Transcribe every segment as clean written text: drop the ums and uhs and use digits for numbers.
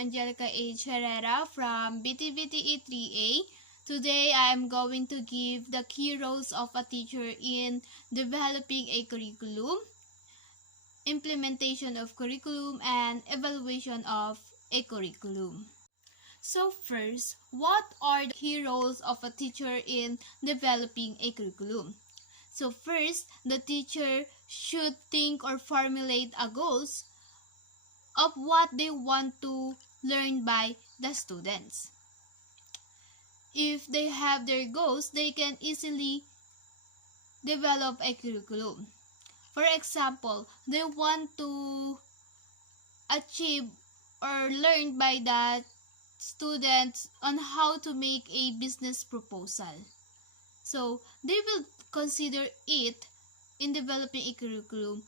Angelica H. Herrera from BTVTE 3A. Today, I am going to give the key roles of a teacher in developing a curriculum, implementation of curriculum, and evaluation of a curriculum. So first, what are the key roles of a teacher in developing a curriculum? So first, the teacher should think or formulate a goals of what they want to learn by the students. If they have their goals, they can easily develop a curriculum. For example, they want to achieve or learn by the students on how to make a business proposal. So, they will consider it in developing a curriculum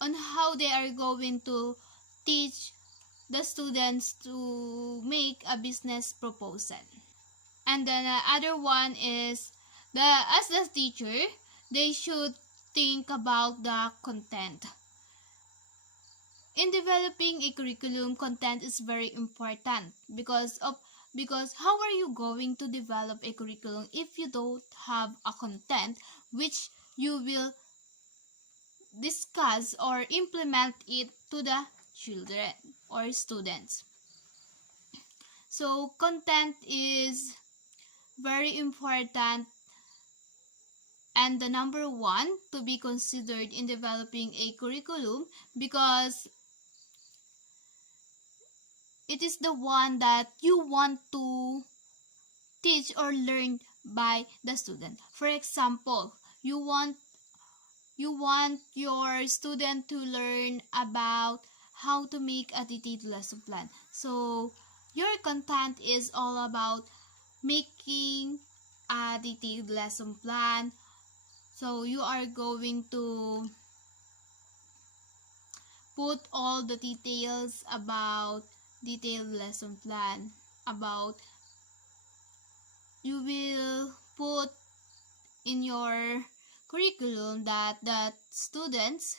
on how they are going to teach the students to make a business proposal. And then the other one is, as the teacher, they should think about the content. In developing a curriculum, content is very important because how are you going to develop a curriculum if you don't have a content which you will discuss or implement it to the children or students. So content is very important and the number one to be considered in developing a curriculum because it is the one that you want to teach or learn by the student. For example, you want your student to learn about how to make a detailed lesson plan. So, your content is all about making a detailed lesson plan. So, you are going to put all the details about detailed lesson plan. You will put in your curriculum that the students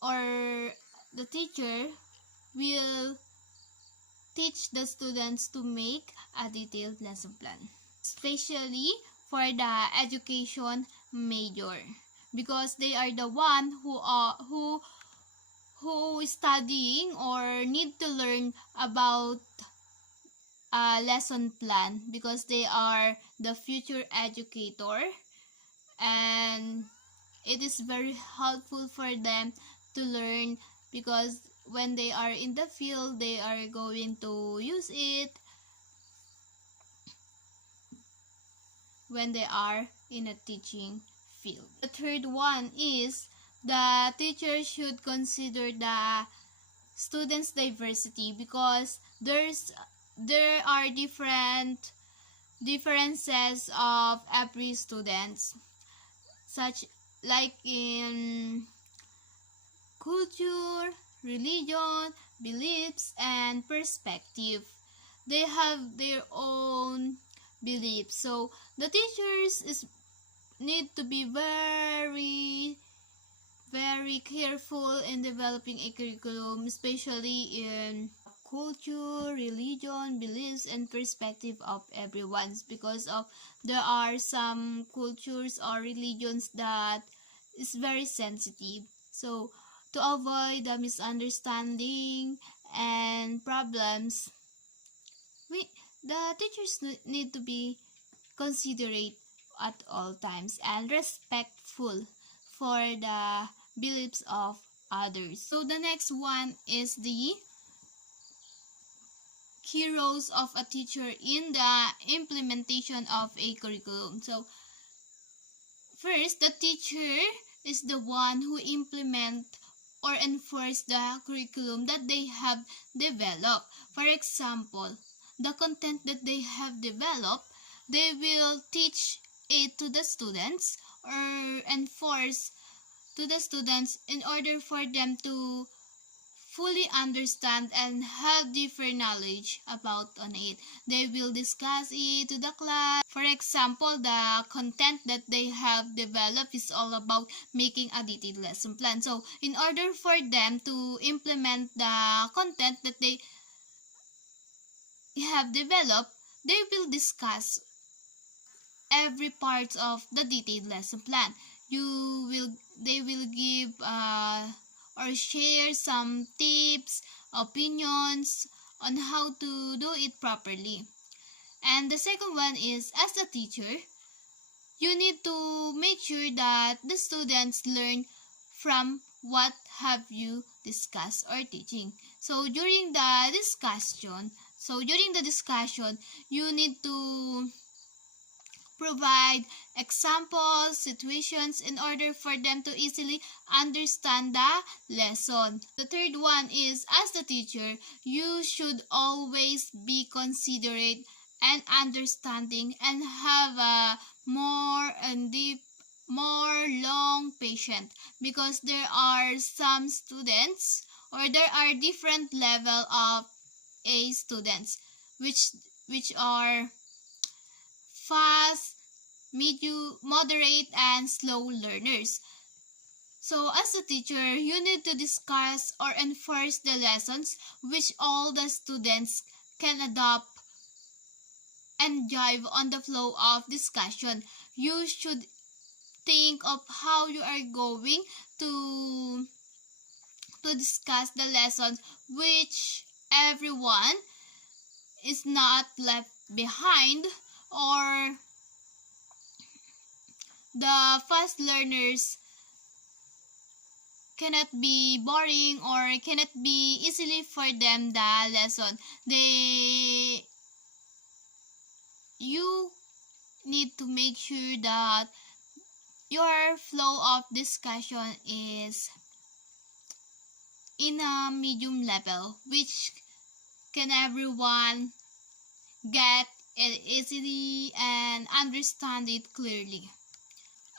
or the teacher will teach the students to make a detailed lesson plan, especially for the education major, because they are the one who is studying or need to learn about a lesson plan because they are the future educator, and it is very helpful for them to learn because when they are in the field, they are going to use it when they are in a teaching field. The third one is the teacher should consider the students' diversity because there are differences of every students, such like in culture, religion, beliefs, and perspective. They have their own beliefs. So the teachers need to be very careful in developing a curriculum, especially in culture, religion, beliefs, and perspective of everyone, because there are some cultures or religions that is very sensitive. So to avoid the misunderstanding and problems, the teachers need to be considerate at all times and respectful for the beliefs of others. So the next one is the key roles of a teacher in the implementation of a curriculum. So first, the teacher is the one who implement or enforce the curriculum that they have developed. For example, the content that they have developed, they will teach it to the students or enforce to the students in order for them to fully understand and have different knowledge about on it. They will discuss it to the class. For example, the content that they have developed is all about making a detailed lesson plan. So in order for them to implement the content that they have developed, they will discuss every part of the detailed lesson plan. They will give or share some tips, opinions on how to do it properly. And the second one is, as a teacher, you need to make sure that the students learn from what have you discussed or teaching. So during the discussion, you need to provide examples, situations in order for them to easily understand the lesson. The third one is, as the teacher, you should always be considerate and understanding and have a more long patient, because there are some students or there are different level of A students which are fast, medium, moderate, and slow learners. So as a teacher, you need to discuss or enforce the lessons which all the students can adopt and jive on the flow of discussion. You should think of how you are going to discuss the lessons which everyone is not left behind, or the fast learners cannot be boring or cannot be easily for them the lesson. You need to make sure that your flow of discussion is in a medium level, which can everyone get it easily and understand it clearly.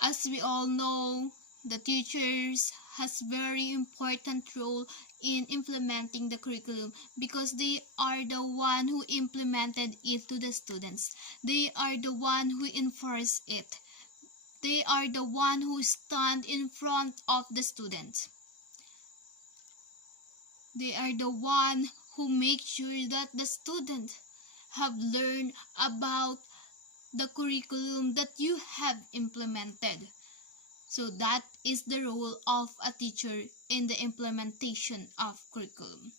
As we all know, the teachers has very important role in implementing the curriculum, because they are the one who implemented it to the students. They are the one who enforce it. They are the one who stand in front of the students. They are the one who make sure that the students have learned about the curriculum that you have implemented. So that is the role of a teacher in the implementation of curriculum.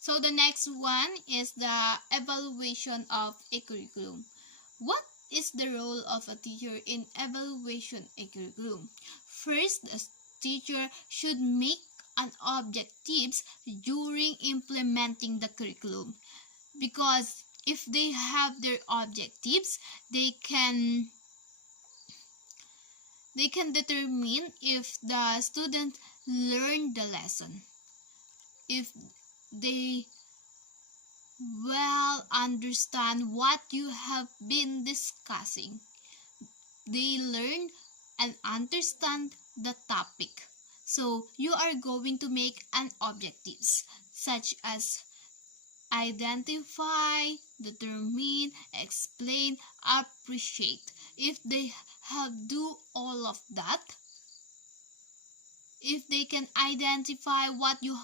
So the next one is the evaluation of a curriculum. What is the role of a teacher in evaluation a curriculum? First, the teacher should make an objectives during implementing the curriculum, because if they have their objectives, they can determine if the student learned the lesson, if they well understand what you have been discussing, they learn and understand the topic. So you are going to make an objectives such as identify, determine, explain, appreciate. If they have do all of that, if they can identify what you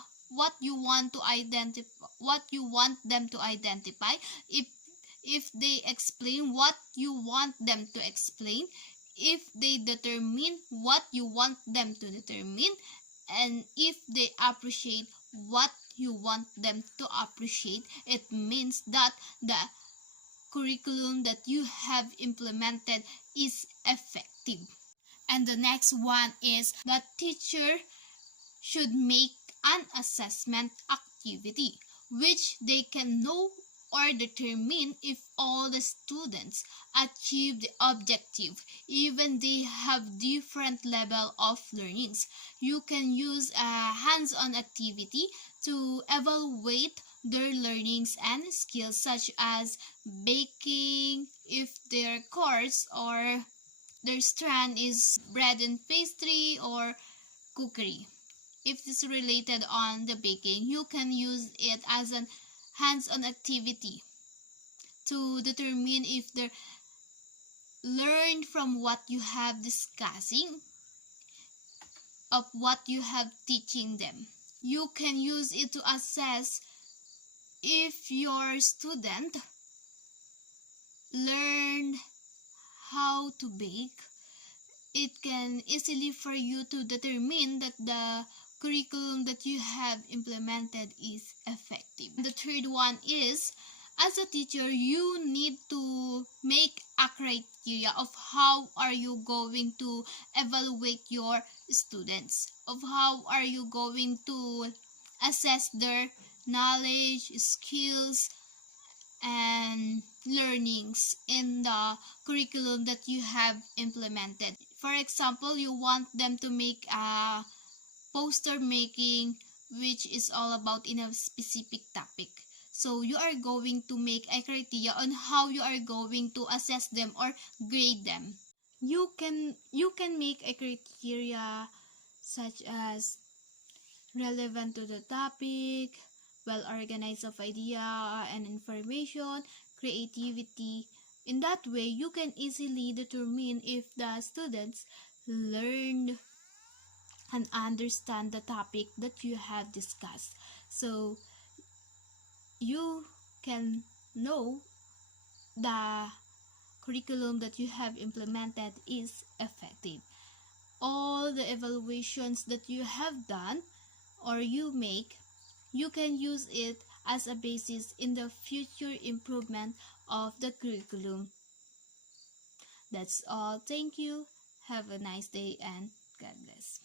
want to identify, what you want them to identify, if they explain what you want them to explain, if they determine what you want them to determine, and if they appreciate what you want them to appreciate, it means that the curriculum that you have implemented is effective. And the next one is that teacher should make an assessment activity, which they can know or determine if all the students achieve the objective, even they have different level of learnings. You can use a hands-on activity to evaluate their learnings and skills, such as baking, if their course or their strand is bread and pastry or cookery. if it's related on the baking, you can use it as an hands-on activity to determine if they learned from what you have discussing of what you have teaching them. You can use it to assess if your student learned how to bake. It can easily for you to determine that the curriculum that you have implemented is effective. The third one is, as a teacher, you need to make a criteria of how are you going to evaluate your students, of how are you going to assess their knowledge, skills, and learnings in the curriculum that you have implemented. For example, you want them to make a poster making which is all about in a specific topic. So you are going to make a criteria on how you are going to assess them or grade them. You can make a criteria such as relevant to the topic, well organized of idea and information, creativity. In that way, you can easily determine if the students learned and understand the topic that you have discussed. So you can know the curriculum that you have implemented is effective. All the evaluations that you have done or you make, you can use it as a basis in the future improvement of the curriculum. That's all. Thank you. Have a nice day and God bless.